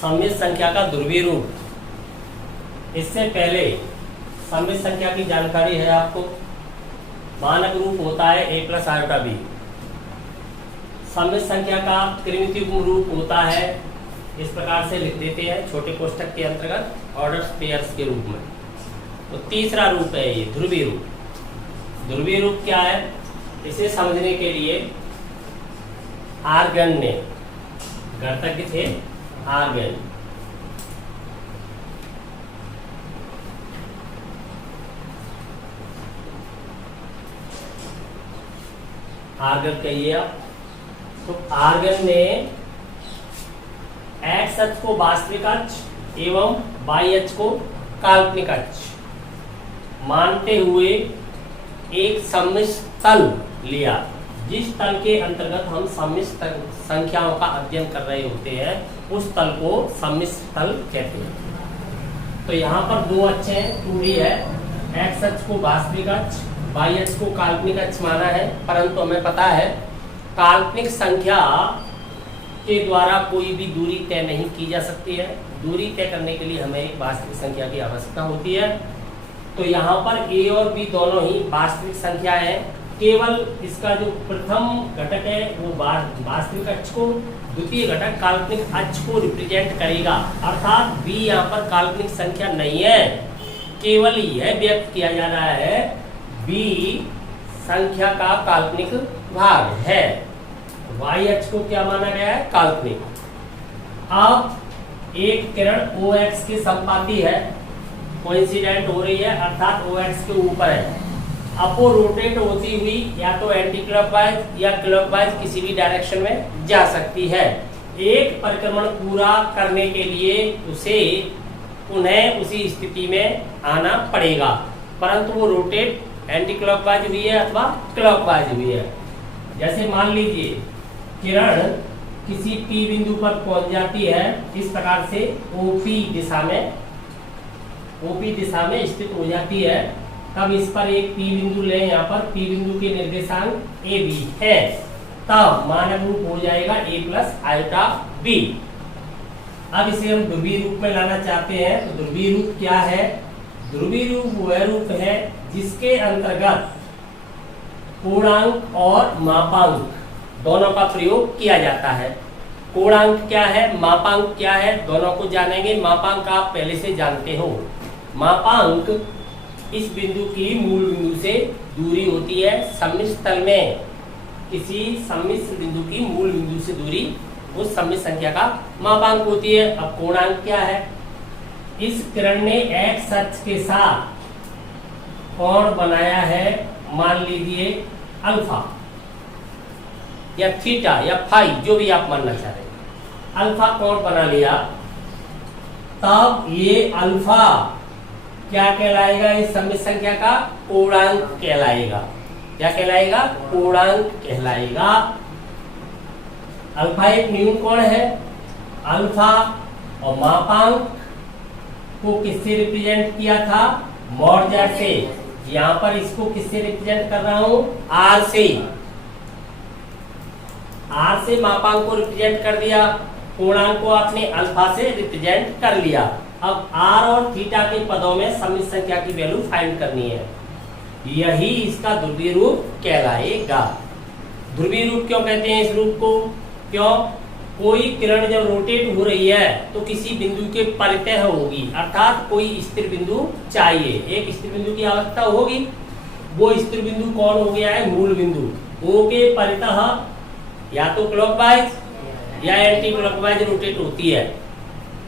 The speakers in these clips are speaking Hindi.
सममित संख्या का ध्रुवीय रूप। इससे पहले सममित संख्या की जानकारी है आपको। मानक रूप होता है a प्लस आयोटा b। सममित संख्या का त्रिमितीय रूप होता है, इस प्रकार से लिख देते हैं छोटे कोष्ठक के अंतर्गत ऑर्डर्स पेयर्स के रूप में। तो तीसरा रूप है ये ध्रुवीय रूप। ध्रुवीय रूप क्या है, इसे समझने के लिए आर्गन ने गणतज्ञ थे आर्गन, आर्गन कहिए आप। तो आर्गन ने एक्स अक्ष को वास्तविक अक्ष एवं वाई अक्ष को काल्पनिक अक्ष मानते हुए एक सममित तल लिया, जिस तल के अंतर्गत हम सममित संख्याओं का अध्ययन कर रहे होते हैं उस तल को सममित तल कहते हैं। तो यहाँ पर दो अक्ष हैं, 2D है। एक्स अक्ष को वास्तविक अक्ष, वाई अक्ष को काल्पनिक अक्ष माना है, परंतु हमें पता है काल्पनिक संख्या के द्वारा कोई भी दूरी तय नहीं की जा सकती है। दूरी तय करने के लिए हमें एक वास्तविक संख्या की आवश्यकता होती है। तो यहाँ पर a और b दोनों ही वास्तविक संख्या है। केवल इसका जो प्रथम घटक है वो वास्तविक अक्ष को, द्वितीय घटक काल्पनिक अक्ष को रिप्रेजेंट करेगा, अर्थात b यहाँ पर काल्पनिक संख्या नहीं है। केवल यह व्यक्त किया जा रहा है b संख्या का काल्पनिक भाग है। y अक्ष को क्या माना गया है, काल्पनिक। अब एक किरण OX के संपाती है, कोइंसिडेंट हो रही है, अर्थात OX के ऊपर है। अब वो रोटेट होती हुई या तो एंटी क्लॉकवाइज या क्लॉकवाइज किसी भी डायरेक्शन में जा सकती है। एक परिक्रमण पूरा करने के लिए उसे उन्हें उसी स्थिति में आना पड़ेगा, परंतु वो रोटेट एंटी क्लॉकवाइज हुई है अथवा क्लॉकवाइज हुई है। जैसे मान लीजिए किरण किसी P बिंदु पर पहुंच जाती है, इस प्रकार से OP दिशा में स्थित हो जाती है। तब इस पर एक P बिंदु लें, यहाँ पर P बिंदु के निर्देशांक AB है, तब मानक रूप हो जाएगा a प्लस आयोटा b। अब इसे हम ध्रुवीय रूप में लाना चाहते हैं। तो ध्रुवीय रूप क्या है, ध्रुवीय रूप वह रूप है जिसके अंतर्गत पूर्णांक और मापांक दोनों का प्रयोग किया जाता है। पूर्णांक क्या है, मापांक क्या है, दोनों को जानेंगे। मापांक आप पहले से जानते हो। मापांक इस बिंदु की मूल बिंदु से दूरी होती है। सममित तल में किसी सममित बिंदु की मूल बिंदु से दूरी उस सममित संख्या का मापांक होती है। अब पूर्णांक क्या है, इस किरण ने एक्स अक्ष के साथ कोण बनाया है, मान लीजिए अल्फा या थीटा या फाई, जो भी आप मानना चाह रहे हैं। अल्फा कोण बना लिया, तब ये अल्फा क्या कहलाएगा, इस सममित संख्या का पूर्णांक कहलाएगा। क्या कहलाएगा, पूर्णांक कहलाएगा। अल्फा एक न्यून कोण है। अल्फा और मापांक को किससे रिप्रेजेंट किया था, मॉड जेड से। यहाँ पर इसको किससे रिप्रेजेंट कर रहा हूं, आर से। आर से मापांक को रिप्रेजेंट कर दिया, पूर्णांक को आपने अल्फा से रिप्रेजेंट कर लिया। अब आर और थीटा के पदों में सममित संख्या की वैल्यू फाइंड करनी है। यही इसका ध्रुवीय रूप कहलाएगा। ध्रुवीय रूप क्यों कहते हैं इस रूप को, क्यों, कोई किरण जब रोटेट हो रही है तो किसी बिंदु के परितः होगी, अर्थात कोई स्थिर बिंदु चाहिए, एक स्थिर बिंदु की आवश्यकता होगी। वो स्थिर बिंदु कौन हो गया है, मूल बिंदु। ओ के परितः या तो क्लॉकवाइज या एंटी क्लॉकवाइज रोटेट होती है।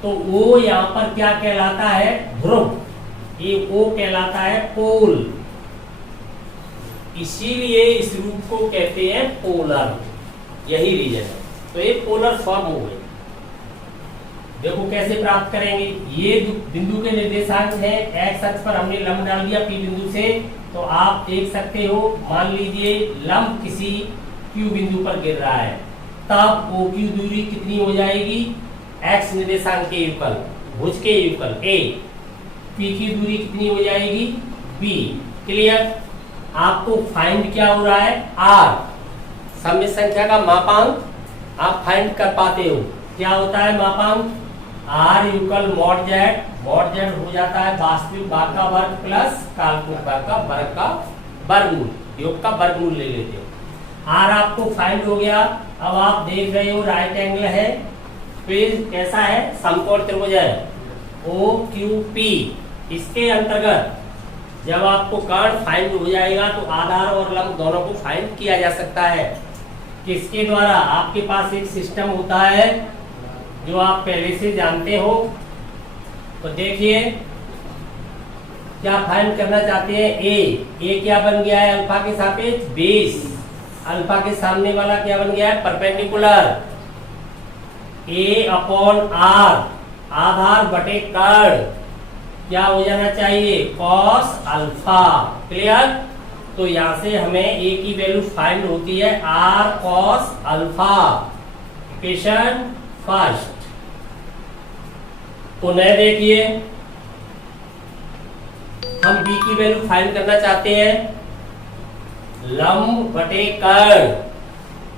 तो वो यहाँ पर क्या कहलाता है, ध्रुव। ये ओ कहलाता है पोल, इसीलिए इस रूप को कहते हैं पोलर। यही रीजन है। तो ये पोलर फॉर्म हो गई। देखो कैसे प्राप्त करेंगे, ये बिंदु के निर्देशांक हैं। एक्स अक्ष पर हमने लंब डाल दिया P बिंदु से, तो आप देख सकते हो, मान लीजिए लंब किसी Q बिंदु पर गिर रहा है, तब OQ दूरी कितनी हो जाएगी, एक्स निर्देशांक के युगल, भुज के युगल a। P की दूरी कितनी हो जाएगी, b। क्लियर। आपको फाइंड क्या हो रहा है, r, सममित संख्या का मापांक आप फाइंड कर पाते हो। क्या होता है मापांक, आर इक्वल मॉड जेड हो जाता है वास्तविक भाग का वर्ग प्लस काल्पनिक भाग का वर्ग का वर्गमूल, योग का वर्गमूल ले लेते हो। आर आपको फाइंड हो गया। अब आप देख रहे हो राइट एंगल है, फिर कैसा है, समकोण त्रिभुज है ओ क्यू पी। इसके अंतर्गत जब आपको कर्ण फाइंड हो जाएगा तो आधार और लंब दोनों को फाइंड किया जा सकता है। किसके द्वारा? आपके पास एक सिस्टम होता है जो आप पहले से जानते हो। तो देखिए क्या फाइंड करना चाहते हैं। ए क्या बन गया है अल्फा के सापेक्ष 20, अल्फा के सामने वाला क्या बन गया है परपेंडिकुलर। ए अपॉन आर आधार बटे कर्ण क्या हो जाना चाहिए कॉस अल्फा। क्लियर? तो यहां से हमें ए की वैल्यू फाइंड होती है r cos alpha, equation first. तो नए देखिए हम बी की वैल्यू फाइंड करना चाहते हैं, लंब बटे कर्ण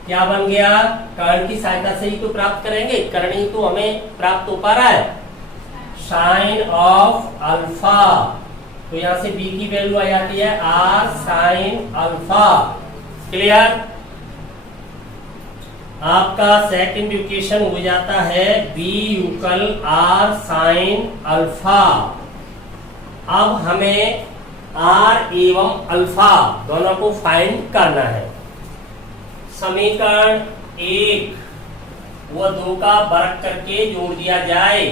क्या बन गया, कर्ण की सहायता से ही तो प्राप्त करेंगे, कर्ण ही तो हमें प्राप्त हो पा रहा है, साइन ऑफ अल्फा। तो यहां से बी की वैल्यू आ जाती है आर साइन अल्फा। क्लियर? आपका सेकंड इक्वेशन हो जाता है b equal r sine alpha. अब हमें आर एवं अल्फा दोनों को फाइंड करना है। समीकरण 1 व 2 का वर्ग करके जोड़ दिया जाए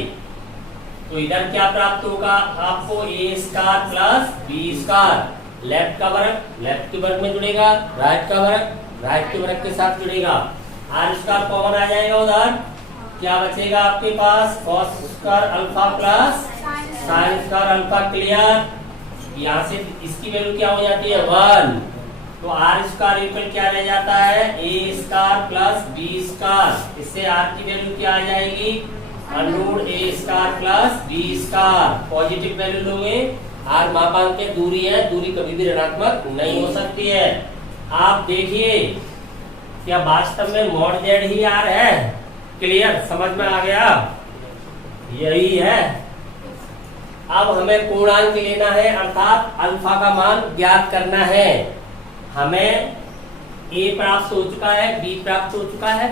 तो इधर क्या प्राप्त होगा आपको, A square plus B square. Left का वर्ग लेफ्ट के वर्ग में जुड़ेगा, राइट का वर्ग राइट के वर्ग के साथ जुड़ेगा। आर स्क्वायर कॉमन आ जाएगा, उधर क्या बचेगा आपके पास cos square alpha plus sine square alpha. Clear? यहाँ से इसकी वैल्यू क्या हो जाती है 1, तो आर स्क्वायर इक्वल क्या रह जाता है A square plus B square. इससे आर की वैल्यू क्या आ जाएगी under A square plus B square. Positive value लोगे, आर मापांक के दूरी है, दूरी कभी भी ऋणात्मक नहीं हो सकती है। आप देखिए क्या वास्तव में मॉड जेड ही आर है। क्लियर? समझ में आ गया? यही है। अब हमें पूर्णांक लेना है अर्थात अल्फा का मान ज्ञात करना है। हमें ए प्राप्त हो चुका है, बी प्राप्त हो चुका है,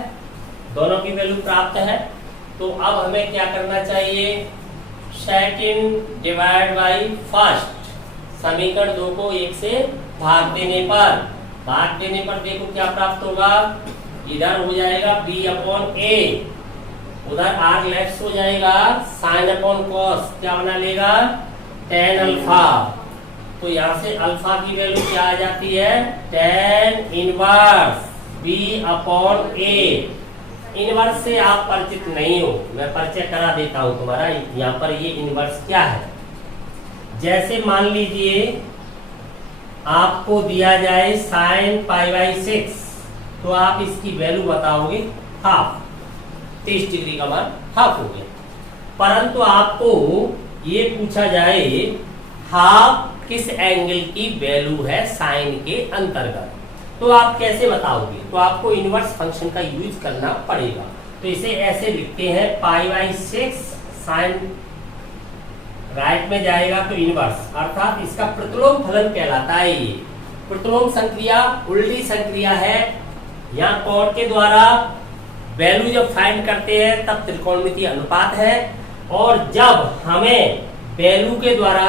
दोनों की वैल्यू प्राप्त है। तो अब हमें क्या करना चाहिए, सेकंड डिवाइड बाई फर्स्ट। समीकरण 2 को 1 से भाग देने पर देखो क्या प्राप्त होगा, इधर हो जाएगा बी अपॉन ए, उधर आर लेफ्ट हो जाएगा साइन अपॉन कॉस, क्या बना लेगा टेन अल्फा। तो यहाँ से अल्फा की वैल्यू क्या आ जाती है टेन इनवर्स बी अपॉन ए। इनवर्स से आप परिचित नहीं हो, मैं परिचय करा देता हूं तुम्हारा। यहाँ पर ये इनवर्स क्या है, जैसे मान लीजिए आपको दिया जाए साइन पाई बाई 6, तो आप इसकी वैल्यू बताओगे हाफ, 30 डिग्री का मान हाफ हो गया। परंतु आपको ये पूछा जाए हाफ किस एंगल की वैल्यू है साइन के अंतर्गत, तो आप कैसे बताओगे, तो आपको इनवर्स फंक्शन का यूज करना पड़ेगा। तो इसे ऐसे लिखते हैं पाई बाई 6 साइन राइट में जाएगा तो इनवर्स, अर्थात इसका प्रतिलोम फलन कहलाता है। ये प्रतिलोम संक्रिया उल्टी संक्रिया है। यहाँ कोण के द्वारा वैल्यू जब फाइंड करते हैं तब त्रिकोणमितीय अनुपात है, और जब हमें वैल्यू के द्वारा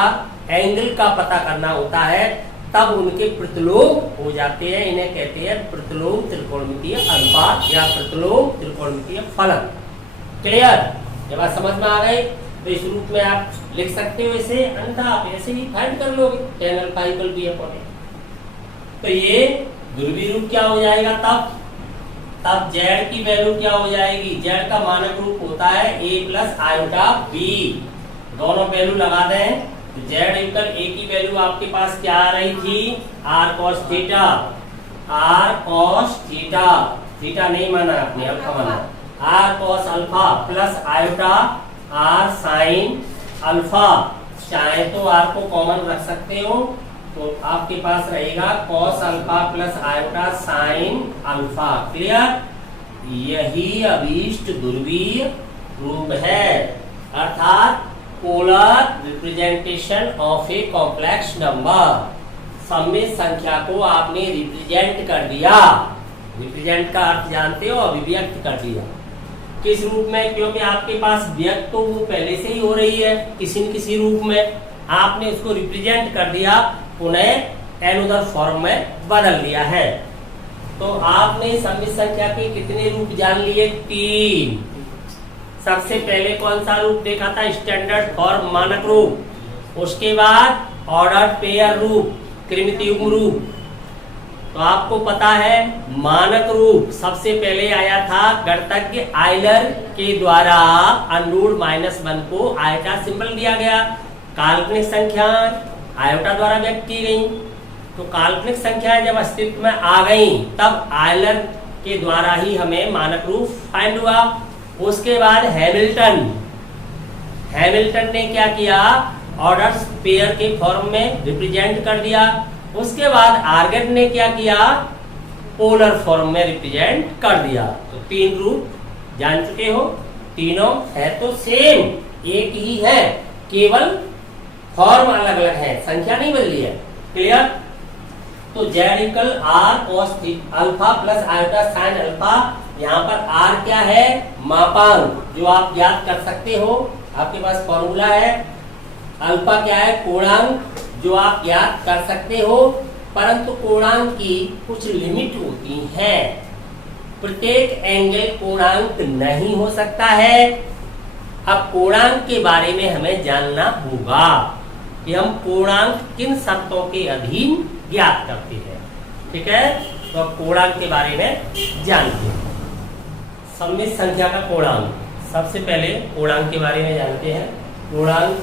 एंगल का पता करना होता है तब उनके प्रतिलोम हो जाते हैं। इन्हें कहते हैं प्रतिलोम त्रिकोणमितीय अनुपात या प्रतिलोम त्रिकोणमितीय फलन। क्लियर? जब आप समझ में आ गए तो इस रूप में आप लिख सकते हो इसे, अन्यथा आप ऐसे भी फाइंड कर लोगे tan alpha equal B upon A. तो ये ध्रुवीय रूप क्या हो जाएगा तब जेड की वैल्यू क्या हो जाएगी, जेड का मानक रूप होता है ए प्लस आयोटा बी। दोनों वैल्यू लगा दें तो जेड इक्वल ए की वैल्यू आपके पास क्या आ रही थी r cos theta, r cos theta, theta नहीं माना आपने अल्फा माना, r cos alpha plus iota r sine alpha. चाहे तो आर को कॉमन रख सकते हो तो आपके पास रहेगा cos alpha plus iota sine alpha. Clear? यही अभीष्ट ध्रुवीय रूप है। अर्थात polar representation of a complex number. सममित संख्या को आपने रिप्रेजेंट कर दिया। रिप्रेजेंट का अर्थ जानते हो, अभिव्यक्त कर दिया। किस रूप में? क्योंकि आपके पास व्यक्त तो वो पहले से ही हो रही है किसी न किसी रूप में, आपने उसको रिप्रेजेंट कर दिया, पुनः एनोदर फॉर्म में बदल दिया है। तो आपने सममित संख्या के कितने रूप जान लिए? 3। सबसे पहले कौन सा रूप देखा था? स्टैंडर्ड फॉर्म, मानक रूप। उसके बाद ऑर्डर पेयर रूप, क्रमित युग्म रूप। तो आपको पता है मानक रूप सबसे पहले आया था गणितज्ञ आयलर के द्वारा √-1 को आयटा सिंबल दिया गया। काल्पनिक संख्या आयोटा द्वारा व्यक्त की गई। तो काल्पनिक संख्याएं जब अस्तित्व में आ गई तब आयलर के द्वारा ही हमें मानक रूप फाइंड हुआ। उसके बाद हैमिल्टन ने क्या किया? ऑर्डर्स पेयर के फॉर्म में रिप्रेजेंट कर दिया। उसके बाद आर्गन ने क्या किया? पोलर फॉर्म में रिप्रेजेंट कर दिया। तो 3 रूप जान चुके हो। तीनों है तो सेम, एक ही है, केवल फॉर्म अलग अलग है, संख्या नहीं बदली है। क्लियर? तो z = r cos alpha plus iota sine alpha. यहाँ पर r क्या है? मापांक, जो आप ज्ञात कर सकते हो, आपके पास फॉर्मूला है। अल्फा क्या है? कोणांक, जो आप ज्ञात कर सकते हो, परंतु कोणांक की कुछ लिमिट होती है। प्रत्येक एंगल कोणांक नहीं हो सकता है। अब कोणांक के बारे में हमें जानना होगा कि हम कोणांक किन शर्तों के अधीन ज्ञात करते हैं। ठीक है, तो कोणांक के बारे में जानते हैं। सममित संख्या का कोणांक, सबसे पहले कोणांक के बारे में जानते हैं। कोणांक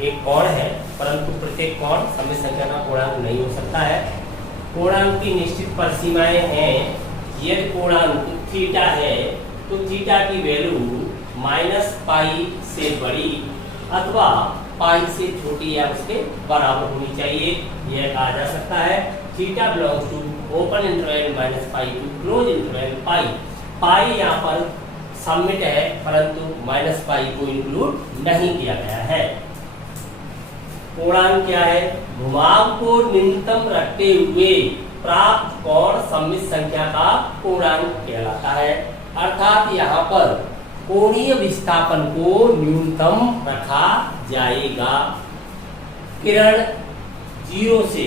एक कोण है, परंतु प्रत्येक कोण सममित संख्या का कोणांक नहीं हो सकता है। कोणांक की निश्चित परिसीमाएं हैं। यदि कोणांक थीटा है तो थीटा की वैल्यू -पाई से बड़ी अथवा पाई से छोटी या उसके बराबर होनी चाहिए, यह कहा जा सकता है। Theta belongs to open interval -pi to close interval pi. Pi यहाँ पर सबमिट है, परंतु -पाई को इंक्लूड नहीं किया गया है। कोणांक क्या है? घुमाव को न्यूनतम रखते हुए प्राप्त कोण सममित संख्या का कोणांक कहलाता है। अर्थात यहाँ पर कोणीय विस्थापन को न्यूनतम रखा जाएगा। किरण 0 से,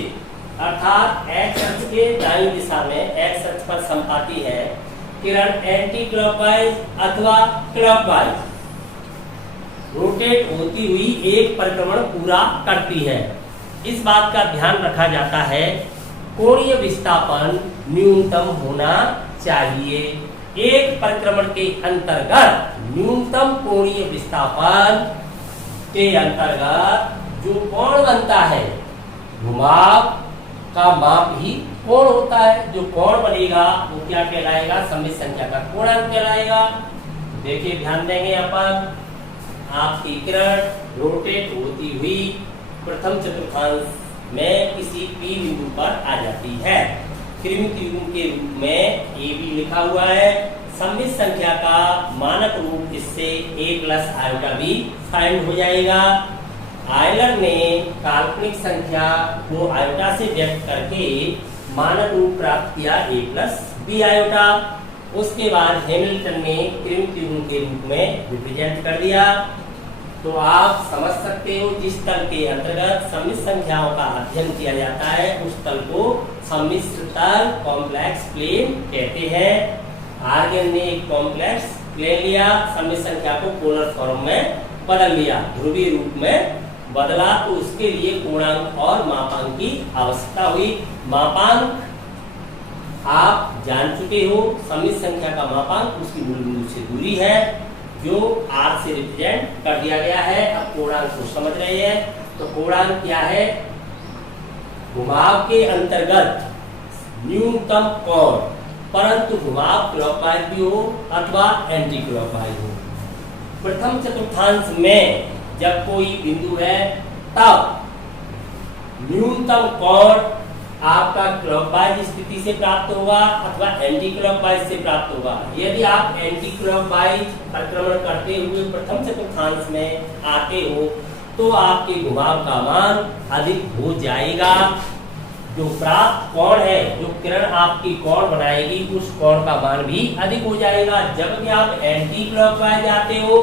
अर्थात x अक्ष के दाईं दिशा में x अक्ष पर संपाती है। किरण एंटी क्लॉकवाइज अथवा क्लॉकवाइज रोटेट होती हुई एक परिक्रमण पूरा करती है। इस बात का ध्यान रखा जाता है कोणीय विस्थापन न्यूनतम होना चाहिए। एक परिक्रमण के अंतर्गत न्यूनतम कोणीय विस्थापन के अंतर्गत जो कोण बनता है, घुमाव का माप ही कोण होता है। जो कोण बनेगा वो क्या कहलाएगा? सममित संख्या का कोणांक कहलाएगा। देखिए, ध्यान देंगे यहाँ पर आपकी किरण रोटेट होती हुई प्रथम चतुर्थांश में किसी P बिंदु पर आ जाती है। क्रमित युग्म के रूप में AB लिखा हुआ है। सममित संख्या का मानक रूप इससे a+i फाइंड हो जाएगा। आयलर ने काल्पनिक संख्या को आयोटा से व्यक्त करके मानक रूप प्राप्त किया a+b। उसके बाद हैमिल्टन ने क्रमित युग्म के रूप में रिप्रेजेंट कर दिया। तो आप समझ सकते हो, जिस तल के अंतर्गत सममित संख्याओं का अध्ययन किया जाता है उस तल को सम्मिश्र तल, कॉम्प्लेक्स प्लेन कहते हैं। आर्गन ने एक कॉम्प्लेक्स प्लेन लिया, सममित संख्या को पोलर फॉर्म में बदल लिया, ध्रुवीय रूप में बदला। तो उसके लिए कोणांक और मापांक की आवश्यकता हुई। मापांक आप जान चुके हो, सममित संख्या का मापांक उसकी मूल बिंदु से दूरी है जो r से रिप्रेजेंट कर दिया गया है। अब कोणांक को समझ रहे हैं। तो कोणांक क्या है? घुमाव के अंतर्गत न्यूनतम कोण, परंतु घुमाव क्लॉकवाइज भी हो अथवा एंटी क्लॉकवाइज हो। प्रथम चतुर्थांश में जब कोई बिंदु है तब न्यूनतम कोण आपका क्लॉकवाइज स्थिति से प्राप्त होगा अथवा एंटी क्लॉकवाइज से प्राप्त होगा। यदि आप एंटी क्लॉकवाइज परिक्रमण करते हुए प्रथम चतुर्थांश में आते हो तो आपके घुमाव का मान अधिक हो जाएगा। जो प्राप्त कोण है, जो किरण आपकी कोण बनाएगी, उस कोण का मान भी अधिक हो जाएगा। जबकि आप एंटी क्लॉकवाइज आते हो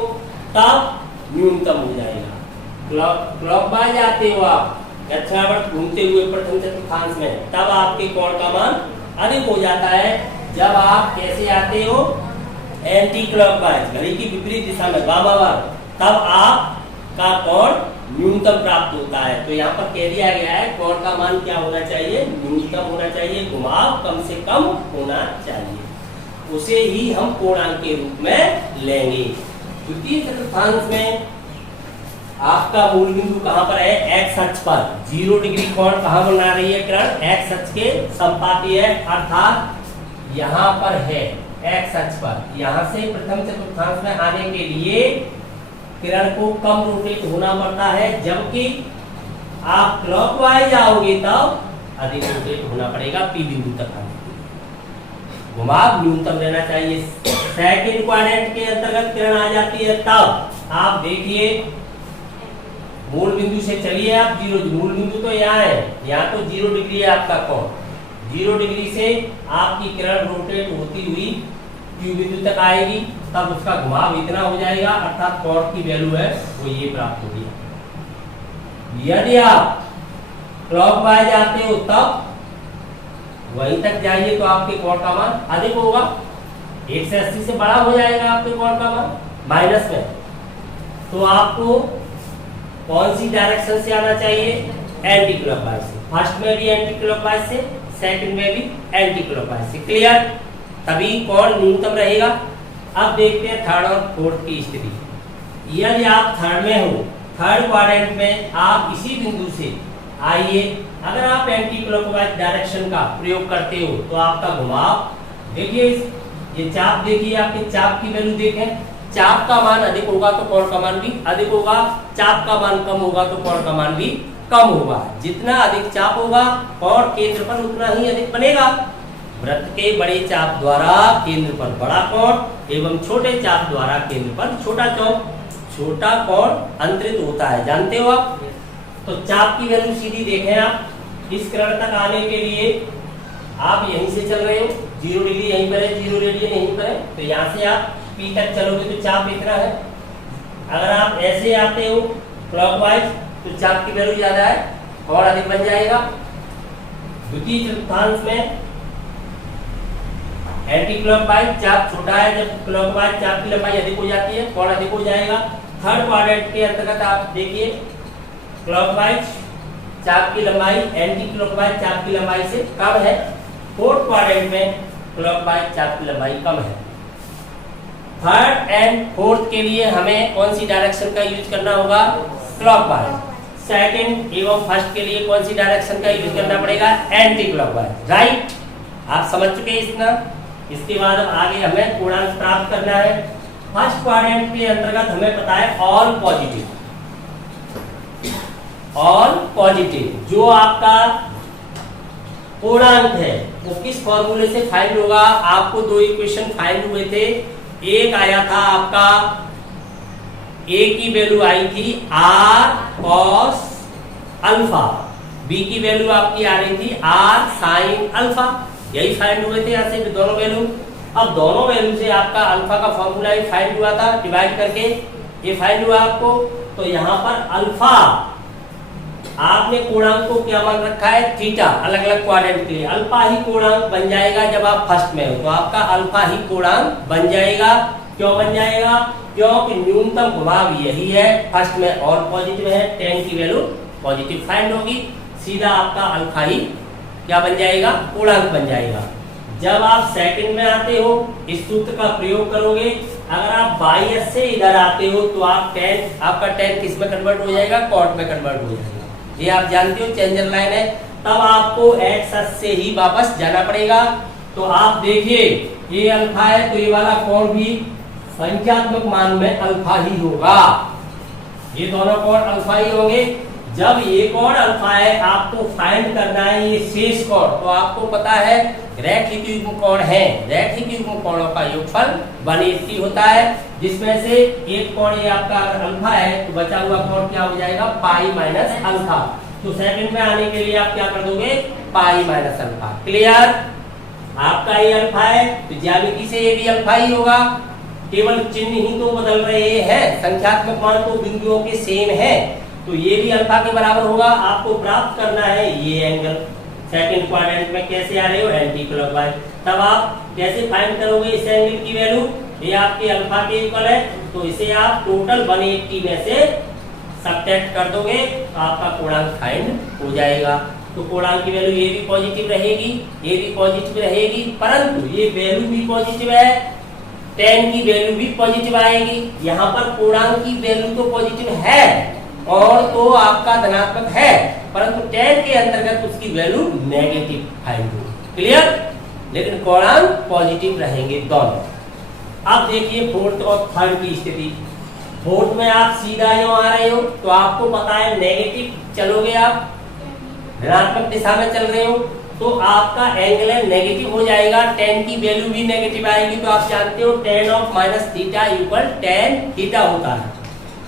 तब न्यूनतम हो जाएगा। क्लॉकवाइज आते हो आप दक्षिणावर्त घूमते हुए प्रथम चतुर्थांश में, तब आपके कोण का मान अधिक हो जाता है। जब आप कैसे आते हो, एंटी क्लॉकवाइज घड़ी की विपरीत दिशा में वामावर्त, तब आपका कोण न्यूनतम प्राप्त होता है। तो यहाँ पर कह दिया गया है कोण का मान क्या होना चाहिए, न्यूनतम होना चाहिए, घुमाव कम से कम होना चाहिए। उसे ही हम कोणांक के रूप में लेंगे। द्वितीय चतुर्थांश में आपका मूल बिंदु कहाँ पर है, एक्स अक्ष पर। 0 डिग्री कोण कहाँ बना रही है किरण, एक्स अक्ष के संपाती है, अर्थात यहाँ पर है एक्स अक्ष पर। यहाँ से प्रथम चतुर्थांश में आने के लिए किरण को कम रोटेट होना पड़ता है, जबकि आप क्लॉकवाइज आओगे तब अधिक रोटेट होना पड़ेगा पी बिंदु तक आने के लिए। घुमाव न्यूनतम रहना चाहिए। सेकंड क्वाड्रेंट के अंतर्गत किरण आ जाती है तब आप देखिए, मूल बिंदु से चलिए आप 0, मूल बिंदु तो यहाँ है, यहाँ तो 0 डिग्री है आपका कोण। 0 डिग्री से आपकी किरण रोटेट होती हुई Q बिंदु तक आएगी, तब उसका घुमाव इतना हो जाएगा, अर्थात कोण की वैल्यू है वो ये प्राप्त होगी। यदि आप क्लॉकवाइज आते हो तब वहीं तक जाइए तो आपके कोण का मान अधिक होगा, 180 से बड़ा हो जाएगा आपके कोण का मान माइनस में। तो आपको कौन सी डायरेक्शन से आना चाहिए, एंटी क्लॉकवाइज से। फर्स्ट में भी एंटी क्लॉकवाइज से, सेकंड में भी एंटी क्लॉकवाइज से। क्लियर, तभी कोण न्यूनतम रहेगा। अब देखते हैं थर्ड और फोर्थ की स्थिति। यदि आप थर्ड में हो, थर्ड क्वाड्रेंट में, आप इसी बिंदु से आइए। अगर आप एंटी क्लॉकवाइज डायरेक्शन का प्रयोग करते हो तो आपका घुमाव देखिए, ये चाप देखिए, आपके चाप की वैल्यू देखें, चाप का मान अधिक होगा तो कोण का मान भी अधिक होगा, चाप का मान कम होगा तो कोण का मान भी कम होगा। जितना अधिक चाप होगा कोण केंद्र पर उतना ही अधिक बनेगा। वृत्त के बड़े चाप द्वारा केंद्र पर बड़ा कोण एवं छोटे चाप द्वारा केंद्र पर छोटा कोण अंतरित होता है, जानते हो आप। तो चाप की वैल्यू सीधी देखें आप, इस किरण तक आने के लिए आप यहीं से चल रहे हो, 0 डिग्री यहीं पर है, 0 रेडियन यहीं पर है, तो यहाँ से आप P तक चलोगे तो चाप इतना है। अगर आप ऐसे आते हो क्लॉकवाइज तो चाप की वैल्यू ज्यादा है, कोण अधिक बन जाएगा। द्वितीय चतुर्थांश में एंटी क्लॉकवाइज चाप छोटा है, जब क्लॉकवाइज चाप की लंबाई अधिक हो जाती है, कोण अधिक हो जाएगा। थर्ड क्वाड्रेंट के अंतर्गत आप देखिए, क्लॉकवाइज चाप की लंबाई एंटी क्लॉकवाइज चाप की लंबाई से कम है। फोर्थ क्वाड्रेंट में क्लॉकवाइज चाप की लंबाई कम है। थर्ड एंड फोर्थ के लिए हमें कौन सी डायरेक्शन का यूज करना होगा, क्लॉकवाइज। सेकंड एवं फर्स्ट के लिए कौन सी डायरेक्शन का यूज करना पड़ेगा, एंटी क्लॉकवाइज। राइट, आप समझ चुके हैं इतना। इसके बाद अब आगे हमें कोणांक प्राप्त करना है। फर्स्ट क्वाड्रेंट के अंतर्गत हमें पता है ऑल पॉजिटिव, ऑल पॉजिटिव जो आपका कोणांक है वो किस फॉर्मूले से फाइंड होगा। आपको दो इक्वेशन फाइंड हुए थे, एक आया था आपका, ए की वैल्यू आई थी आर कॉस अल्फा, बी की वैल्यू आपकी आ रही थी आर साइन अल्फा, यही फाइंड हुए थे यहाँ से दोनों वैल्यू। अब दोनों वैल्यू से आपका अल्फा का फॉर्मूला ही फाइंड हुआ था, डिवाइड करके ये फाइंड हुआ आपको। तो यहाँ पर अल्फा आपने कोणांक को क्या मान रखा है, थीटा, अलग अलग क्वाड्रेंट के लिए अल्फा ही कोणांक बन जाएगा। जब आप फर्स्ट में हो तो आपका अल्फा ही कोणांक बन जाएगा। क्यों बन जाएगा, क्योंकि न्यूनतम घुमाव यही है, फर्स्ट में ऑल पॉजिटिव है, 10 की वैल्यू पॉजिटिव फाइंड होगी, सीधा आपका अल्फा ही क्या बन जाएगा, पूर्णांक बन जाएगा। जब आप सेकंड में आते हो इस सूत्र का प्रयोग करोगे, अगर आप बाई एस से इधर आते हो तो आप tan, आपका tan किस में कन्वर्ट हो जाएगा, कॉट में कन्वर्ट हो जाएगा। ये आप जानते हो चेंजर लाइन है। तब आपको एक्स अक्ष से ही वापस जाना पड़ेगा। तो आप देखिए ये अल्फा है तो ये वाला कोण भी संख्यात्मक मान में अल्फा ही होगा, ये दोनों कोण अल्फा ही होंगे। जब ये कोण अल्फा है, आपको फाइंड करना है ये शेष कोण। तो आपको पता है रैखिक युग्म कोण है, रैखिक युग्म कोणों का योगफल 180 होता है, जिसमें से एक कोण ये आपका अल्फा है, तो बचा हुआ कोण क्या हो जाएगा, पाई माइनस अल्फा। तो सेकंड में आने के लिए आप क्या कर दोगे, पाई माइनस अल्फा। क्लियर? आपका ये अल्फा है तो ज्यामिति से ये भी अल्फा ही होगा, केवल चिन्ह ही तो बदल रहे हैं, संख्यात्मक मान तो बिंदुओं के सेम है, तो ये भी अल्फा के बराबर होगा। आपको प्राप्त करना है ये एंगल, सेकंड क्वाड्रेंट में कैसे आ रहे हो, एंटी क्लॉकवाइज। तब आप कैसे फाइंड करोगे इस एंगल की वैल्यू, ये आपके अल्फा के इक्वल है, तो इसे आप टोटल 180 में से सब्ट्रैक्ट कर दोगे, तो आपका कोणांक फाइंड हो जाएगा। तो कोणांक की वैल्यू ये भी पॉजिटिव रहेगी, ये भी पॉजिटिव रहेगी, परंतु ये वैल्यू भी पॉजिटिव है, tan की वैल्यू भी पॉजिटिव आएगी। यहाँ पर कोणांक की वैल्यू तो पॉजिटिव है और तो आपका धनात्मक है, परंतु tan के अंतर्गत उसकी वैल्यू नेगेटिव फाइंड होगी। क्लियर? लेकिन कोणांक पॉजिटिव रहेंगे दोनों। अब देखिए फोर्थ और थर्ड की स्थिति। फोर्थ में आप सीधा यूं आ रहे हो, तो आपको पता है नेगेटिव चलोगे, आप ऋणात्मक दिशा में चल रहे हो, तो आपका एंगल नेगेटिव हो जाएगा, tan की वैल्यू भी नेगेटिव आएगी। तो आप जानते हो tan of minus theta equal tan theta होता है,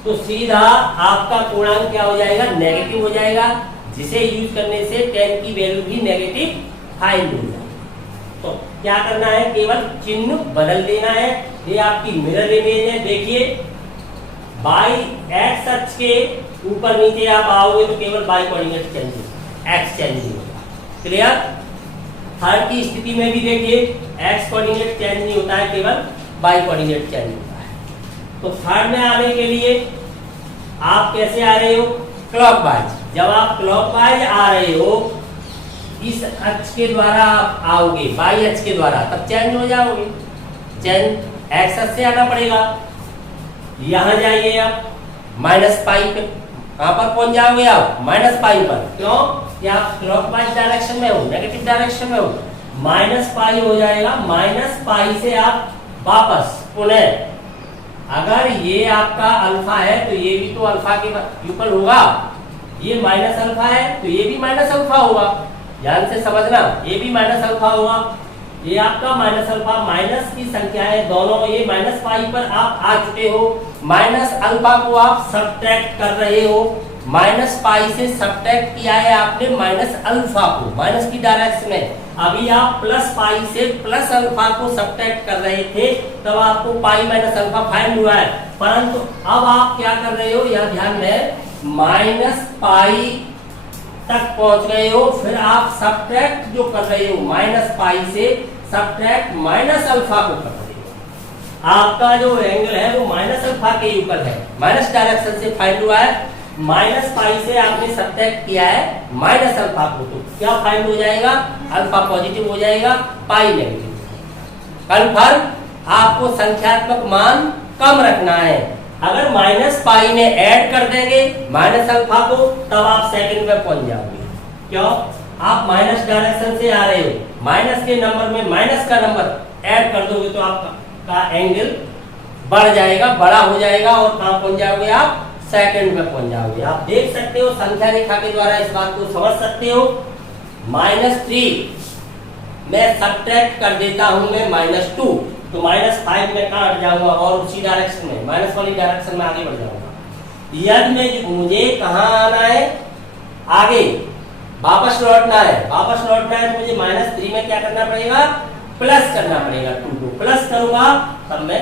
तो सीधा आपका कोणांक क्या हो जाएगा, नेगेटिव हो जाएगा, जिसे यूज करने से tan की वैल्यू भी नेगेटिव फाइंड हो जाएगी। तो क्या करना है, केवल चिन्ह बदल देना है। ये आपकी मिरर इमेज है, देखिए बाई एक्स अक्ष के ऊपर नीचे आप आओगे तो केवल by coordinate change, x change नहीं होगा। क्लियर? थर्ड की स्थिति में भी देखिए एक्स कोऑर्डिनेट चेंज नहीं होता है, केवल बाई कोऑर्डिनेट चेंज होता है। तो थर्ड में आने के लिए आप कैसे आ रहे हो, क्लॉकवाइज। जब आप क्लॉकवाइज आ रहे हो, इस अक्ष के द्वारा आप आओगे, बाई अक्ष के द्वारा, तब चेंज हो जाओगे, चेंज एक्स अक्ष से आना पड़ेगा। यहां जाइए आप माइनस पाई पे, कहां पर पहुंच जाओगे आप, माइनस पाई पर। क्यों कि आप क्लॉकवाइज डायरेक्शन में हो, नेगेटिव डायरेक्शन में हो, माइनस पाई हो जाएगा। माइनस पाई से आप वापस पुनः, अगर ये आपका अल्फा है तो ये भी तो अल्फा के इक्वल होगा, ये माइनस अल्फा है तो ये भी माइनस अल्फा होगा, ध्यान से समझना, ये भी माइनस अल्फा होगा, ये आपका माइनस अल्फा, माइनस की संख्या है दोनों, ये माइनस पाई पर आप आ चुके हो, माइनस अल्फा को आप सब्ट्रैक्ट कर रहे हो, माइनस पाई से सब्ट्रैक्ट किया है आपने माइनस अल्फा को, माइनस की डायरेक्शन में। अभी आप प्लस पाई से प्लस अल्फा को सब्ट्रैक्ट कर रहे थे, तब आपको पाई माइनस अल्फा फाइंड हुआ है, परंतु अब आप क्या कर रहे हो, यह ध्यान में माइनस पाई तक पहुंच गए हो, फिर आप सब्ट्रैक्ट जो कर रहे हो माइनस पाई से सब्ट्रैक्ट माइनस अल्फा को कर रहे हो, आपका जो एंगल है वो माइनस अल्फा के ऊपर है, माइनस डायरेक्शन से फाइंड हुआ है, माइनस पाई से आपने सब्ट्रैक्ट किया है माइनस अल्फा को, तो क्या फाइंड हो जाएगा, अल्फा पॉजिटिव हो जाएगा, पाई नेगेटिव। कन्फर्म? आपको संख्यात्मक मान कम रखना है, अगर माइनस पाई में ऐड कर देंगे माइनस अल्फा को, तब आप सेकंड में पहुंच जाओगे। क्यों? आप माइनस डायरेक्शन से आ रहे हो, माइनस के नंबर में माइनस का नंबर ऐड कर दोगे तो आपका एंगल बढ़ जाएगा, बड़ा हो जाएगा, और कहां पहुंच जाओगे आप, सेकंड में पहुंच जाओगे। आप देख सकते हो, संख्या रेखा के द्वारा इस बात को समझ सकते हो। -3 मैं सब्ट्रैक्ट कर देता हूं मैं -2, तो -5 में कहां हट जाऊंगा, और उसी डायरेक्शन में, माइनस वाली डायरेक्शन में आगे बढ़ जाऊंगा। यदि में मुझे कहां आना है, आगे वापस लौटना है, वापस लौटना है तो मुझे -3 में क्या करना पड़ेगा, प्लस करना पड़ेगा, 2 को प्लस करूंगा तब मैं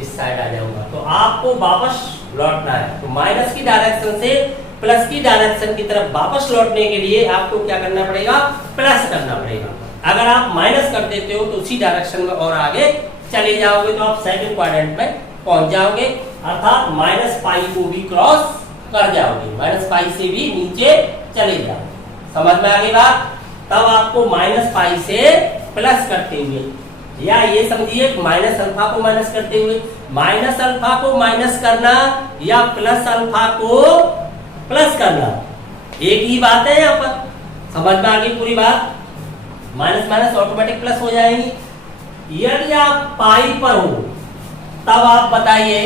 इस साइड आ जाऊंगा। तो आपको वापस लौटना है, तो माइनस की डायरेक्शन से प्लस की डायरेक्शन की तरफ वापस लौटने के लिए आपको क्या करना पड़ेगा, प्लस करना पड़ेगा। अगर आप माइनस कर देते हो तो उसी डायरेक्शन में और आगे चले जाओगे, तो आप सेकंड क्वाड्रेंट में पहुंच जाओगे, अर्थात माइनस पाई को भी क्रॉस कर जाओगे, माइनस पाई से भी नीचे चले जाओगे। समझ में आ गई बात? तब आपको माइनस पाई से प्लस करते हुए, या ये समझिए माइनस अल्फा को माइनस करते हुए, माइनस अल्फा को माइनस करना या प्लस अल्फा को प्लस करना एक ही बात है, यहाँ पर समझ में आ गई पूरी बात। माइनस माइनस ऑटोमेटिक प्लस हो जाएगी। यदि आप पाई पर हो तब आप बताइए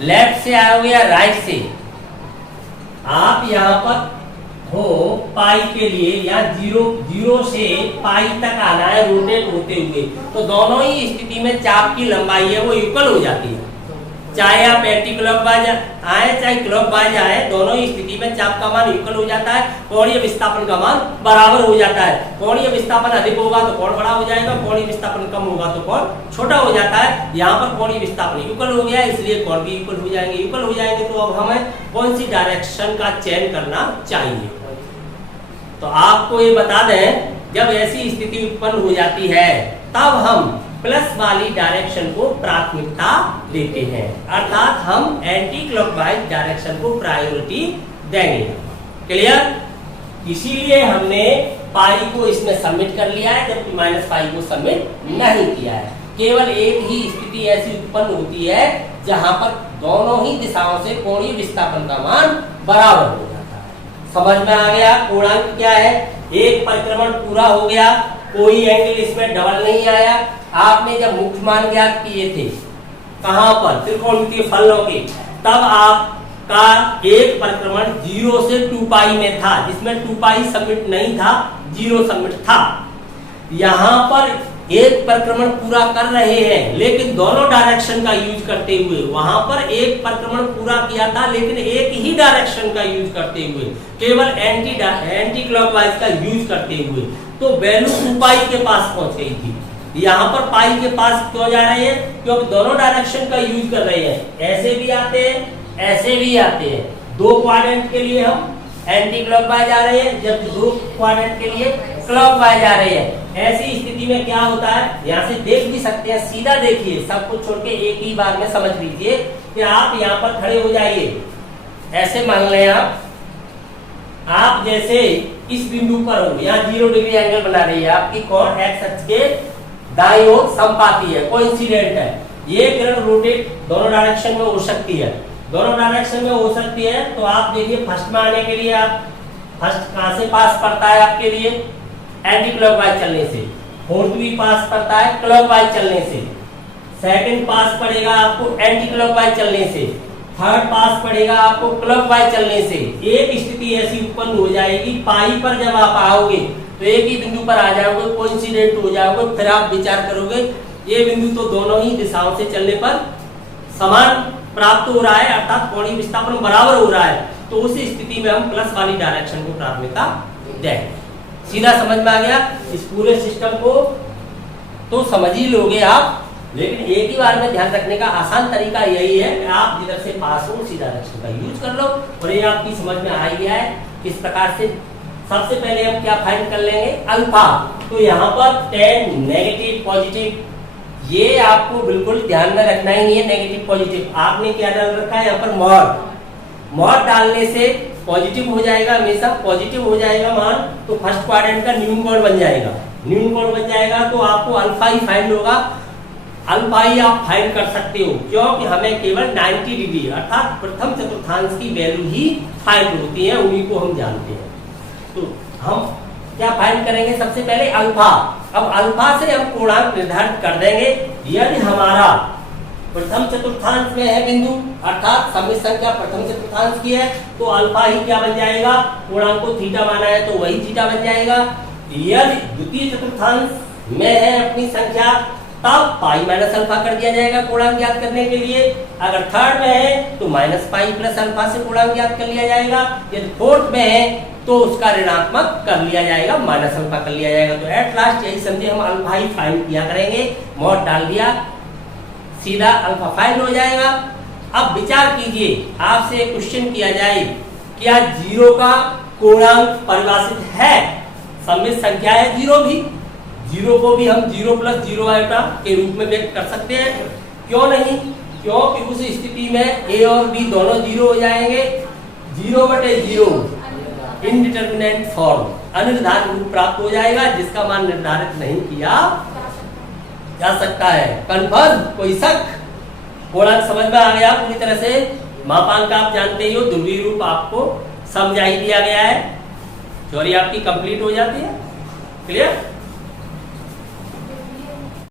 लेफ्ट से आओगे या राइट से। आप यहाँ पर हो पाई के लिए या जीरो से पाई तक आना है रोटेट होते हुए, तो दोनों ही स्थिति में चाप की लंबाई है वो इक्वल हो जाती है। चाहे आप एंटी क्लॉकवाइज आए चाहे क्लॉकवाइज आए, दोनों ही स्थिति में चाप का मान इक्वल हो जाता है, कोणीय विस्थापन का मान बराबर हो जाता है। कोणीय विस्थापन अधिक होगा तो कोण बड़ा हो जाएगा, कोणीय विस्थापन कम होगा तो कोण छोटा हो जाता है। यहाँ पर कोणीय विस्थापन इक्वल हो गया इसलिए कोण भी इक्वल हो जाएंगे। इक्वल हो जाएंगे तो अब हमें कौन सी डायरेक्शन का चयन करना चाहिए। तो आपको ये बता दें, जब ऐसी स्थिति उत्पन्न हो जाती है तब हम प्लस वाली डायरेक्शन को प्राथमिकता देते हैं, अर्थात हम एंटी क्लॉकवाइज डायरेक्शन को प्रायोरिटी देंगे। क्लियर? इसीलिए हमने पाई को इसमें सबमिट कर लिया है जबकि माइनस पाई को सबमिट नहीं किया है। केवल एक ही स्थिति ऐसी उत्पन्न होती है जहां पर दोनों ही दिशाओं से कोणीय विस्थापन का मान बराबर हो जाता है। समझ में आ गया? पूर्णांक क्या है? एक परिक्रमण पूरा हो गया, कोई एंगल इसमें डबल नहीं आया। आपने जब मुख्य मान ज्ञात किए थे कहां पर, त्रिकोणमितीय फलनों के, तब आपका एक परिक्रमण 0 से 2 पाई में था, जिसमें 2 पाई सबमिट नहीं था, 0 सबमिट था। यहां पर एक परिक्रमण पूरा कर रहे हैं लेकिन दोनों डायरेक्शन का यूज करते हुए, वहां पर एक परिक्रमण पूरा किया था लेकिन एक ही डायरेक्शन का यूज करते हुए, केवल एंटी क्लॉकवाइज का यूज करते हुए, तो वैल्यू 2 पाई के पास पहुंच गई थी। यहाँ पर पाई के पास क्यों जा रहे हैं? क्योंकि दोनों डायरेक्शन का यूज कर रहे हैं, ऐसे भी आते हैं ऐसे भी आते हैं। 2 क्वाड्रेंट के लिए हम एंटी क्लॉकवाइज आ रहे हैं, जब 2 क्वाड्रेंट के लिए क्लॉकवाइज आ रहे हैं। ऐसी स्थिति में क्या होता है, यहाँ से देख भी सकते हैं, सीधा देखिए, सब कुछ छोड़ के एक ही बार में समझ लीजिए कि आप यहाँ पर खड़े हो जाइए। ऐसे मान लें आप जैसे इस बिंदु पर हो, यहाँ 0 डिग्री एंगल बना रही है, आपकी कोण एक्स अक्ष के दाईं ओर समपाती है, कोइंसिडेंट है। ये किरण रोटेट दोनों डायरेक्शन में हो सकती है, दोनों डायरेक्शन में हो सकती है। तो आप देखिए फर्स्ट में आने के लिए आप फर्स्ट कहां से पास पड़ता है आपके लिए? एंटी क्लॉकवाइज चलने से। फोर्थ भी पास पड़ता है क्लॉकवाइज चलने से। सेकंड पास पड़ेगा आपको एंटी क्लॉकवाइज चलने से। थर्ड पास पड़ेगा आपको क्लॉकवाइज चलने से। एक स्थिति ऐसी उत्पन्न हो जाएगी, पाई पर जब आप आओगे तो एक ही बिंदु पर आ जाओगे, कोइंसिडेंट हो जाओगे, फिर आप विचार करोगे ये बिंदु तो दोनों ही दिशाओं से चलने पर समान प्राप्त हो रहा है, अर्थात कोणीय विस्थापन बराबर हो रहा है। तो उस स्थिति में हम प्लस वाली डायरेक्शन को प्राथमिकता देंगे। सीधा समझ में आ गया? इस पूरे सिस्टम को तो समझ ही लोगे आप, लेकिन एक ही बार में ध्यान रखने का आसान तरीका यही है कि आप जिधर से पास हो उसी डायरेक्शन का यूज कर लो, और ये आपकी समझ में आ गया है किस प्रकार से। सबसे पहले हम क्या फाइंड कर लेंगे? अल्फा। तो यहाँ पर tan नेगेटिव पॉजिटिव, ये आपको बिल्कुल ध्यान में रखना ही नहीं है। नेगेटिव पॉजिटिव आपने क्या डाल रखा है यहाँ पर? मॉड डालने से पॉजिटिव हो जाएगा, हमेशा पॉजिटिव हो जाएगा मान, तो फर्स्ट क्वाड्रेंट का न्यून कोण बन जाएगा। न्यून कोण बन जाएगा तो आपको अल्फा ही फाइंड होगा। अल्फा ही आप फाइंड कर सकते हो, क्योंकि हमें केवल 90 डिग्री अर्थात प्रथम चतुर्थांश की वैल्यू ही फाइंड होती है, उन्हीं को हम जानते हैं। तो हम क्या फाइंड करेंगे? सबसे पहले अल्फा। अब अल्फा से हम पूर्णांक निर्धारित कर देंगे। यदि हमारा प्रथम चतुर्थांश में है बिंदु, अर्थात सम्मिश्र संख्या प्रथम चतुर्थांश की है, तो अल्फा ही क्या बन जाएगा? पूर्णांक को थीटा माना है तो वही थीटा बन जाएगा। यदि द्वितीय चतुर्थांश में है अपनी संख्या, तब पाई माइनस अल्फा कर दिया जाएगा पूर्णांक ज्ञात करने के लिए। अगर थर्ड में है तो माइनस पाई प्लस अल्फा से पूर्णांक ज्ञात कर लिया जाएगा। यदि फोर्थ में है तो उसका ऋणात्मक कर लिया जाएगा, माइनस अल्फा कर लिया जाएगा। तो एट लास्ट यही समझे हम अल्फा ही फाइंड किया करेंगे। मॉड डाल दिया, सीधा अल्फा फाइंड हो जाएगा। अब विचार कीजिए, आपसे क्वेश्चन किया जाए क्या 0 का पूर्णांक परिभाषित है? सम्मिश्र संख्या है 0 भी, 0 को भी हम 0 + 0 आयोटा के रूप में व्यक्त कर सकते हैं। क्यों नहीं? क्योंकि उस स्थिति में a और b दोनों 0 हो जाएंगे। 0/0 इनडिटरमिनेट फॉर्म, अनिर्धारित रूप प्राप्त हो जाएगा, जिसका मान निर्धारित नहीं किया जा सकता है। कन्फर्म? कोई शक? पूर्णांक समझ में आ गया पूरी तरह से? मापांक आप जानते ही हो, ध्रुवीय रूप आपको समझा ही दिया गया है, थ्योरी आपकी कंप्लीट हो जाती है। क्लियर?